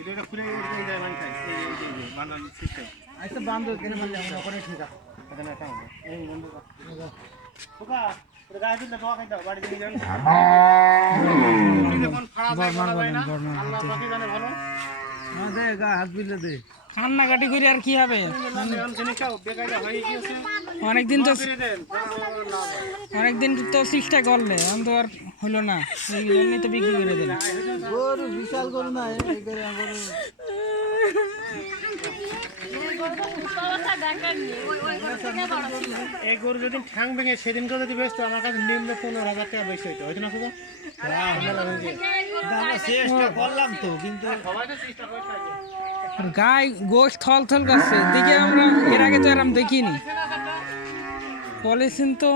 এটা খুলে এই যায় মান খাই এই বানান সিস্টেম আচ্ছা বান্ধব কেন মানে আমরা ওখানে ঠিক আছে এখানে একটা হবে এই বন্ধ ওকা ওটা গায়ে দিলে দোয়া খাই দাও বাড়ি দিয়ে যান যখন ফাড়া যায় বলা যায় না আল্লাহ পাকি জানে ভালো না দে গা হাত বিলে দে কান্নাকাটি করে আর কি হবে? অনেকদিন তো চেষ্টা করলে এখন তো আর হলো না, এই জন্যই তো বিক্রি করে দিল। গরু বিশাল গরু না এই গরু যেদিন ঠ্যাং ভেঙে সেদিন করে যদি বেচতো আমার কাছে নিম্ন 15,000 টাকা বেশি হইতো হয়তো না শুধু চেষ্টা করলাম তো কিন্তু গায়ে গোশ থল থল করছে, দিকে আমরা এর আগে তো এরম দেখিনি। পলিথিন তো